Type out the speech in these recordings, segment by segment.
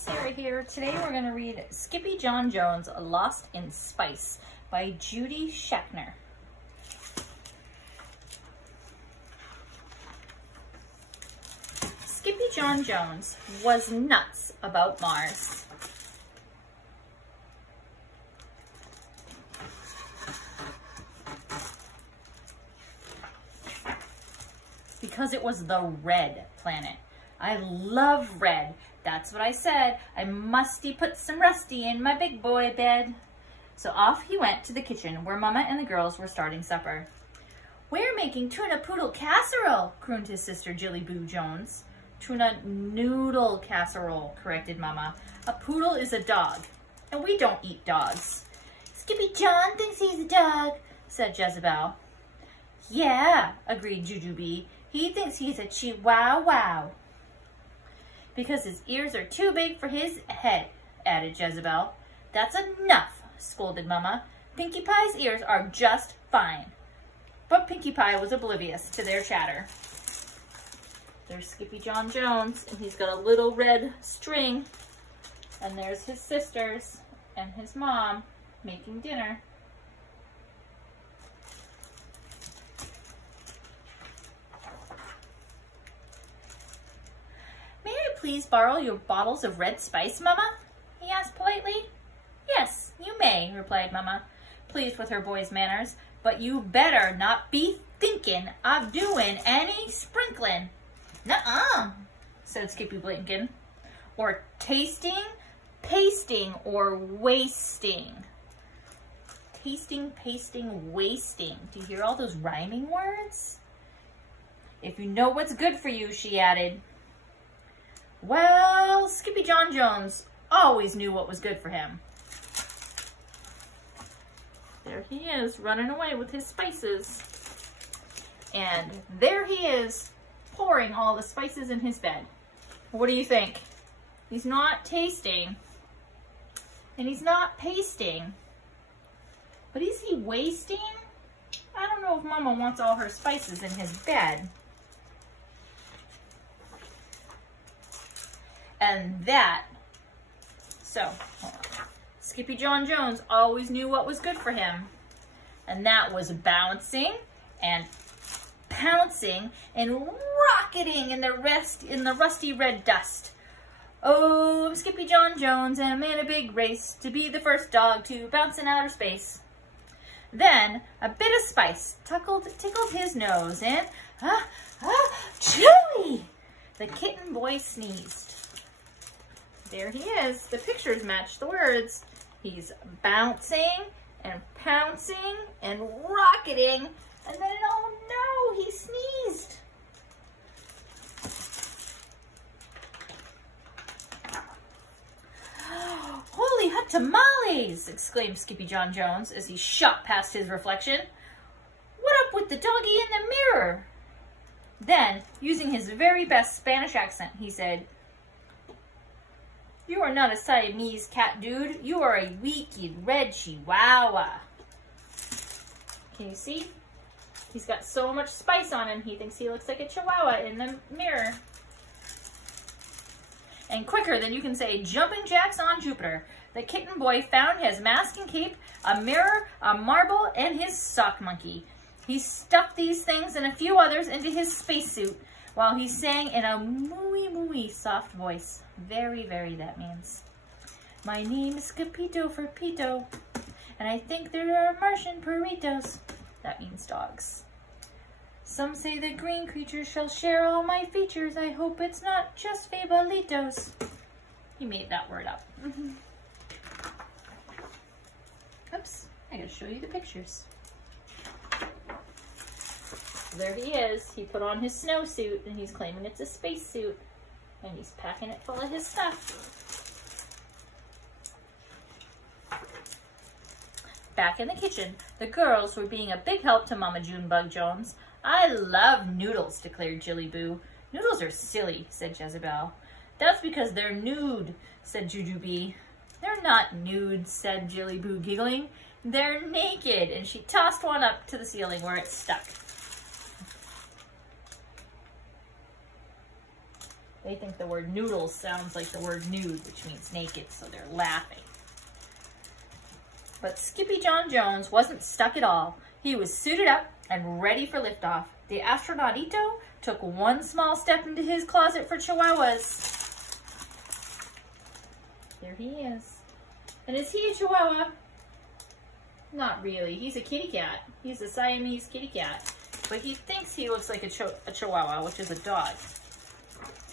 Sarah here. Today we're going to read SkippyJon Jones, Lost in Spice by Judy Schachner. SkippyJon Jones was nuts about Mars. Because it was the red planet. I love red. That's what I said. I musty put some rusty in my big boy bed. So off he went to the kitchen where Mama and the girls were starting supper. We're making tuna poodle casserole, crooned his sister Judy Jones. Tuna noodle casserole, corrected Mama. A poodle is a dog, and we don't eat dogs. SkippyJon thinks he's a dog, said Jezebel. Yeah, agreed Jujubee. He thinks he's a chihuahua. Because his ears are too big for his head, added Jezebel. That's enough, scolded Mama. Pinkie Pie's ears are just fine. But Pinkie Pie was oblivious to their chatter. There's SkippyJon Jones, and he's got a little red string. And there's his sisters and his mom making dinner. May I please borrow your bottles of red spice, Mama? He asked politely. Yes, you may, replied Mama, pleased with her boy's manners, but you better not be thinking of doing any sprinkling. Nuh-uh, said Skippy Blinkin. Or tasting, pasting, or wasting. Tasting, pasting, wasting. Do you hear all those rhyming words? If you know what's good for you, she added. Well, SkippyJon Jones always knew what was good for him. There he is, running away with his spices. And there he is, pouring all the spices in his bed. What do you think? He's not tasting, and he's not pasting, but is he wasting? I don't know if Mama wants all her spices in his bed. And that, so, SkippyJon Jones always knew what was good for him. And that was bouncing and pouncing and rocketing in the rusty red dust. Oh, I'm SkippyJon Jones and I'm in a big race to be the first dog to bounce in outer space. Then a bit of spice tickled his nose and, chewy! The kitten boy sneezed. There he is. The pictures match the words. He's bouncing and pouncing and rocketing, and then, oh no, he sneezed. Holy hot tamales! Exclaimed SkippyJon Jones as he shot past his reflection. What up with the doggy in the mirror? Then, using his very best Spanish accent, he said, You are not a Siamese cat, dude. You are a wicked red chihuahua. Can you see? He's got so much spice on him, he thinks he looks like a chihuahua in the mirror. And quicker than you can say jumping jacks on Jupiter, the kitten boy found his mask and cape, a mirror, a marble, and his sock monkey. He stuffed these things and a few others into his spacesuit while he sang in a mooey soft voice. Very, very, that means. My name is Scapito for Pito, and I think there are Martian burritos. That means dogs. Some say the green creatures shall share all my features. I hope it's not just fabalitos. He made that word up. Oops, I gotta show you the pictures. There he is. He put on his snowsuit and he's claiming it's a spacesuit. And he's packing it full of his stuff. Back in the kitchen, the girls were being a big help to Mama Junebug Jones. I love noodles, declared Jilly Boo. Noodles are silly, said Jezebel. That's because they're nude, said Jujubee. They're not nude, said Jilly Boo, giggling. They're naked, and she tossed one up to the ceiling where it stuck. They think the word noodles sounds like the word nude, which means naked, so they're laughing. But SkippyJon Jones wasn't stuck at all. He was suited up and ready for liftoff. The astronautito took one small step into his closet for chihuahuas. There he is. And is he a chihuahua? Not really. He's a kitty cat. He's a Siamese kitty cat. But he thinks he looks like a chihuahua, which is a dog.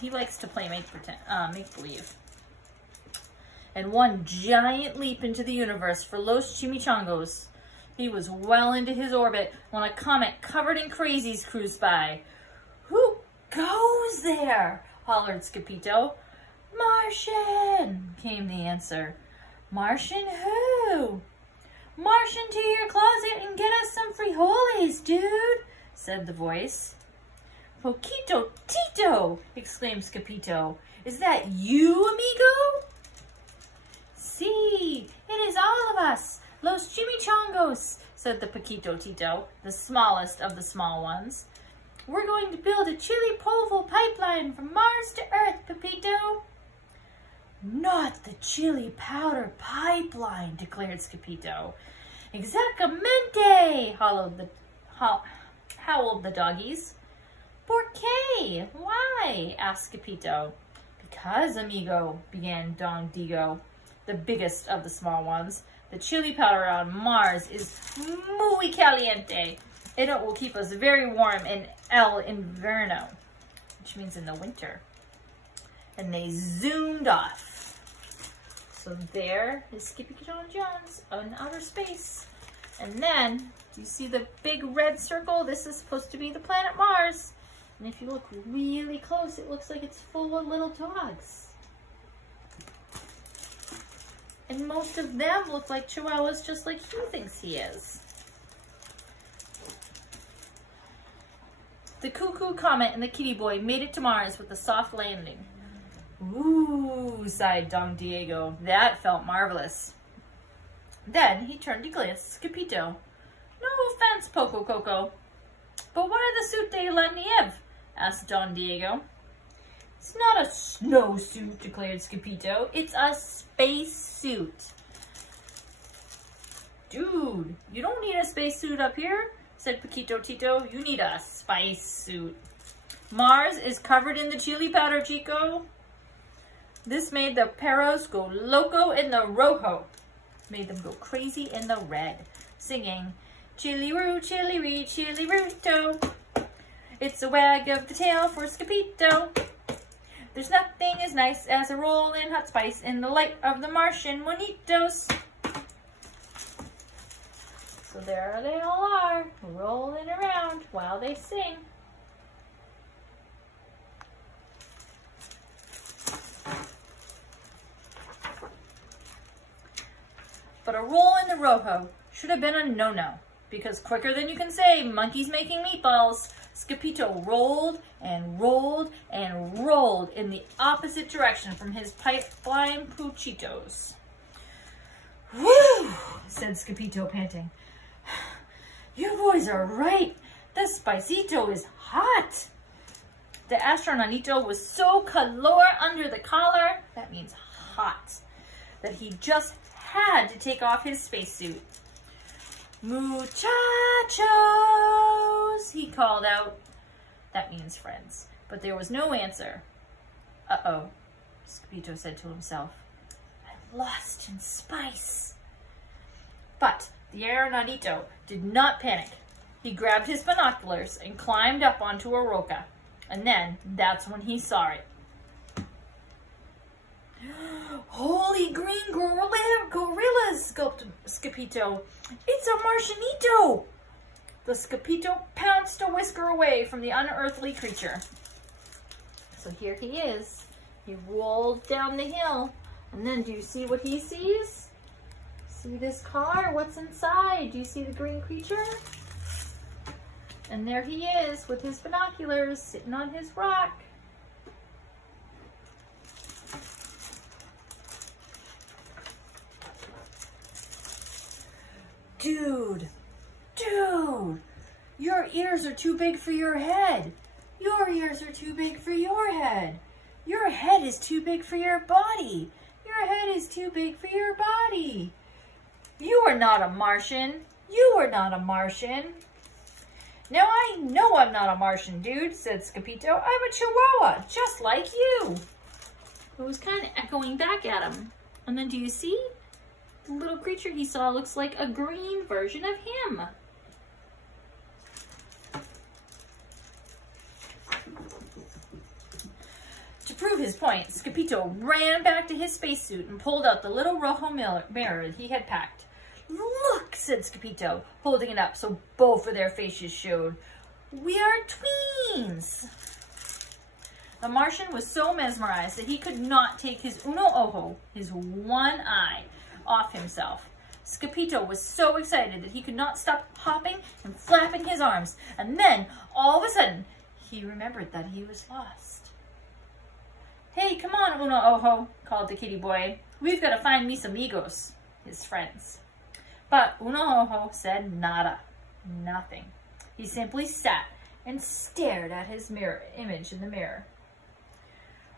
He likes to play make-believe. And one giant leap into the universe for Los Chimichangas. He was well into his orbit when a comet covered in crazies cruised by. "Who goes there?" hollered Skippito. "Martian," came the answer. "Martian who?" "Martian to your closet and get us some frijoles, dude," said the voice. "Poquito Tito!" exclaimed Skippito. "Is that you, amigo?" "Sí, it is all of us, Los Chimichangos," said the Poquito Tito, the smallest of the small ones. "We're going to build a chili polvo pipeline from Mars to Earth, Pepito." "Not the chili powder pipeline," declared Skippito. "Exactamente," howled the doggies. "Por qué? Why?" asked Skippito. "Because, amigo," began Don Diego, the biggest of the small ones. "The chili powder on Mars is muy caliente, and it will keep us very warm in el invierno," which means in the winter. And they zoomed off. So there is SkippyJon Jones in outer space. And then, do you see the big red circle? This is supposed to be the planet Mars. And if you look really close, it looks like it's full of little dogs. And most of them look like chihuahuas, just like he thinks he is. The cuckoo comet and the kitty boy made it to Mars with a soft landing. "Ooh," sighed Don Diego. "That felt marvelous." Then he turned to glance at Skippito. "No offense, Poco Coco, but why the suit de la nieve?" asked Don Diego. "It's not a snowsuit," declared Skippito. "It's a space suit." "Dude, you don't need a space suit up here," said Poquito Tito. "You need a spice suit. Mars is covered in the chili powder, Chico." This made the perros go loco in the rojo. Made them go crazy in the red, singing, "Chili-roo, chili-ree, chili-roo-to. It's a wag of the tail for Skippito. There's nothing as nice as a roll in hot spice in the light of the Martian monitos." So there they all are, rolling around while they sing. But a roll in the rojo should have been a no-no, because quicker than you can say, monkeys making meatballs, Skippito rolled and rolled and rolled in the opposite direction from his pipeline puchitos. "Whew," said Skippito, panting. "You boys are right. The spicito is hot." The astronautito was so calor under the collar, that means hot, that he just had to take off his spacesuit. "Muchachos," he called out. That means friends. But there was no answer. "Uh-oh," Skippito said to himself. "I'm lost in spice." But the aeronautito did not panic. He grabbed his binoculars and climbed up onto a roca. And then, that's when he saw it. "Holy green gorillas," gulped Skippito. "It's a Martianito." The Skippito pounced a whisker away from the unearthly creature. So here he is. He rolled down the hill. And then do you see what he sees? See this car? What's inside? Do you see the green creature? And there he is with his binoculars sitting on his rock. Dude, your ears are too big for your head. Your ears are too big for your head. Your head is too big for your body. Your head is too big for your body. You are not a Martian. You are not a Martian. Now I know I'm not a Martian, dude, said SkippyJon. I'm a chihuahua, just like you. It was kind of echoing back at him. And then do you see? The little creature he saw looks like a green version of him. To prove his point, SkippyJon ran back to his spacesuit and pulled out the little rojo mirror he had packed. Look, said SkippyJon, holding it up so both of their faces showed. We are tweens. The Martian was so mesmerized that he could not take his uno ojo, his one eye, off himself. SkippyJon was so excited that he could not stop hopping and flapping his arms. And then, all of a sudden, he remembered that he was lost. Hey, come on, uno ojo, called the kitty boy. We've got to find mis amigos, his friends. But uno ojo said nada, nothing. He simply sat and stared at his image in the mirror.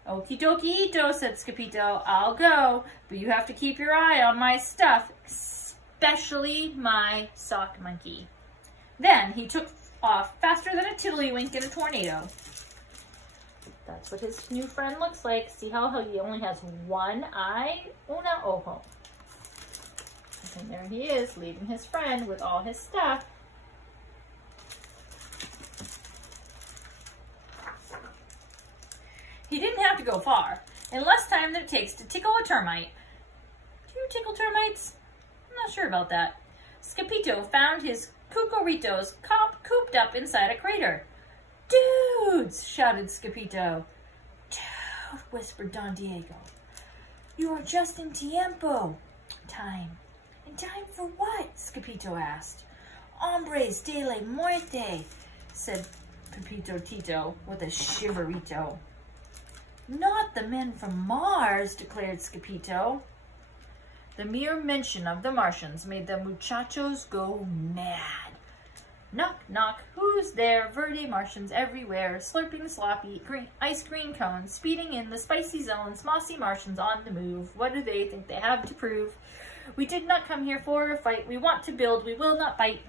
Okie dokie, Ito, said SkippyJon. I'll go, but you have to keep your eye on my stuff, especially my sock monkey. Then he took off faster than a tiddlywink in a tornado. That's what his new friend looks like. See how he only has one eye? Una ojo. And there he is, leaving his friend with all his stuff. He didn't have to go far, in less time than it takes to tickle a termite. Do you tickle termites? I'm not sure about that. SkippyJon found his cucuritos cooped up inside a crater. Dudes, shouted SkippyJon. Dude, whispered Don Diego. You are just in tiempo. Time. In time for what? SkippyJon asked. Hombres de la muerte, said Pepito Tito with a shiverito. Not the men from Mars, declared SkippyJon. The mere mention of the Martians made the muchachos go mad. Knock, knock, who's there? Verde Martians everywhere, slurping sloppy ice cream cones, speeding in the spicy zones, mossy Martians on the move. What do they think they have to prove? We did not come here for a fight. We want to build, we will not bite.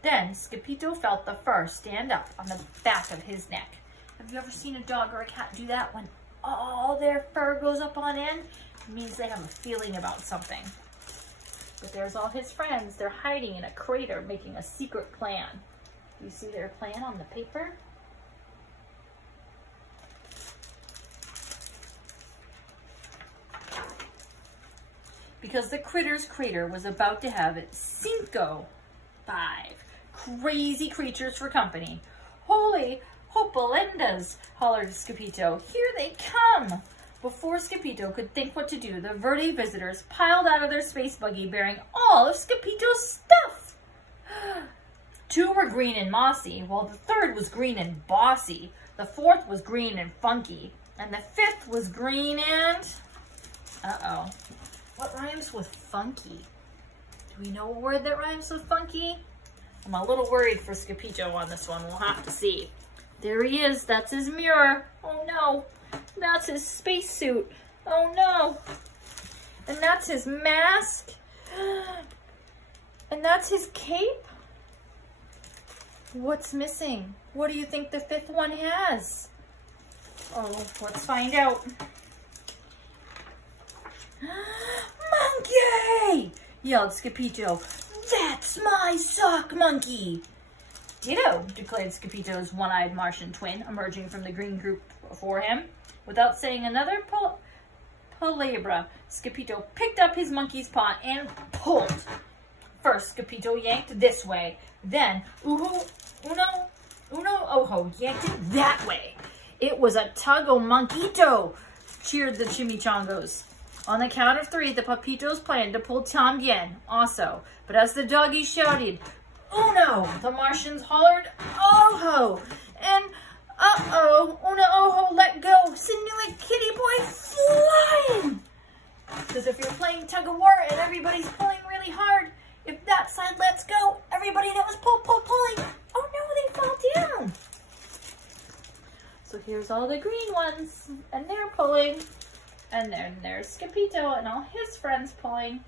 Then SkippyJon felt the fur stand up on the back of his neck. Have you ever seen a dog or a cat do that when all their fur goes up on end? It means they have a feeling about something. But there's all his friends. They're hiding in a crater, making a secret plan. Do you see their plan on the paper? Because the critter's crater was about to have 5 crazy creatures for company. Holy hopalendas, hollered SkippyJon. Here they come! Before SkippyJon could think what to do, the Verde visitors piled out of their space buggy bearing all of SkippyJon's stuff. 2 were green and mossy, while the 3rd was green and bossy. The 4th was green and funky, and the 5th was green and... Uh-oh. What rhymes with funky? Do we know a word that rhymes with funky? I'm a little worried for SkippyJon on this one. We'll have to see. There he is. That's his mirror. Oh, no. That's his spacesuit. Oh, no. And that's his mask. And that's his cape. What's missing? What do you think the 5th one has? Oh, let's find out. Monkey! Yelled SkippyJon. That's my sock monkey. Ditto, declared SkippyJon's one-eyed Martian twin, emerging from the green group before him. Without saying another palabra, SkippyJon picked up his monkey's paw and pulled. First, SkippyJon yanked this way. Then, uno ojo yanked it that way. It was a tug o monkito, cheered the chimichangos. On the count of 3, the papitos planned to pull tambien also. But as the doggies shouted, Uno, the Martians hollered, Oho! And, uh-oh, Una Ojo let go, sending the kitty boy flying! Because if you're playing tug-of-war and everybody's pulling really hard, if that side lets go, everybody that was pulling, oh no, they fall down! So here's all the green ones, and they're pulling. And then there's Skippito and all his friends pulling.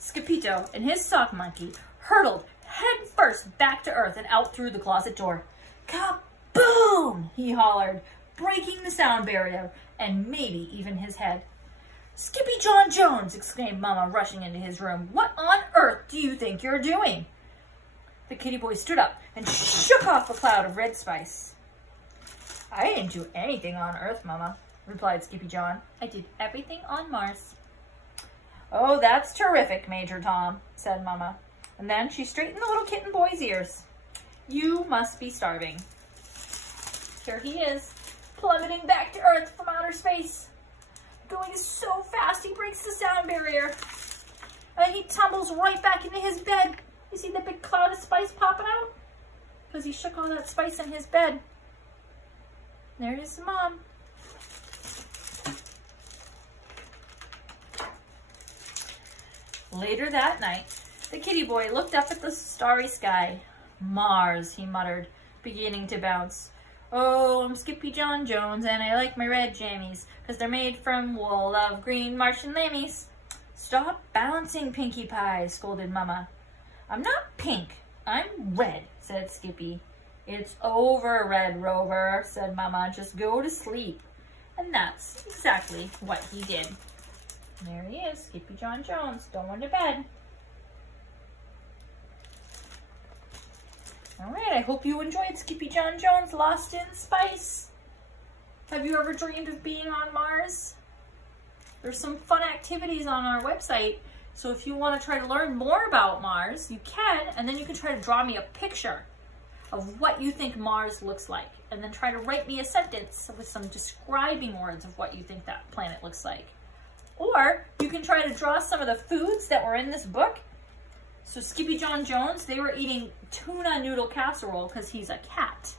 Skippito and his sock monkey hurtled head first back to earth and out through the closet door. Kaboom! He hollered, breaking the sound barrier and maybe even his head. SkippyJon Jones! Exclaimed Mama, rushing into his room. What on earth do you think you're doing? The kitty boy stood up and shook off a cloud of red spice. I didn't do anything on Earth, Mama, replied SkippyJon. I did everything on Mars. Oh, that's terrific, Major Tom, said Mama. And then she straightened the little kitten boy's ears. You must be starving. Here he is, plummeting back to Earth from outer space. Going so fast he breaks the sound barrier. And he tumbles right back into his bed. You see the big cloud of spice popping out? Because he shook all that spice in his bed. There is Mom. Later that night, the kitty boy looked up at the starry sky. Mars, he muttered, beginning to bounce. Oh, I'm SkippyJon Jones, and I like my red jammies, because they're made from wool of green Martian lammies. Stop bouncing, Pinkie Pie, scolded Mama. I'm not pink, I'm red, said Skippy. It's over, Red Rover, said Mama. Just go to sleep. And that's exactly what he did. There he is, SkippyJon Jones, going to bed. All right, I hope you enjoyed SkippyJon Jones Lost in Spice. Have you ever dreamed of being on Mars? There's some fun activities on our website. So if you want to try to learn more about Mars, you can, and then you can try to draw me a picture of what you think Mars looks like. And then try to write me a sentence with some describing words of what you think that planet looks like. Or you can try to draw some of the foods that were in this book. So SkippyJon Jones, they were eating tuna noodle casserole because he's a cat.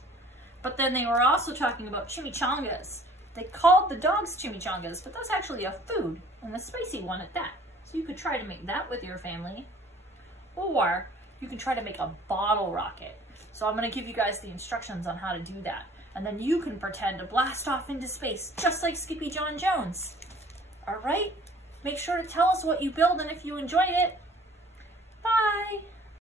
But then they were also talking about chimichangas. They called the dogs chimichangas, but that's actually a food, and a spicy one at that. So you could try to make that with your family. Or you can try to make a bottle rocket. So I'm going to give you guys the instructions on how to do that. And then you can pretend to blast off into space, just like SkippyJon Jones. All right? Make sure to tell us what you build and if you enjoyed it. Bye!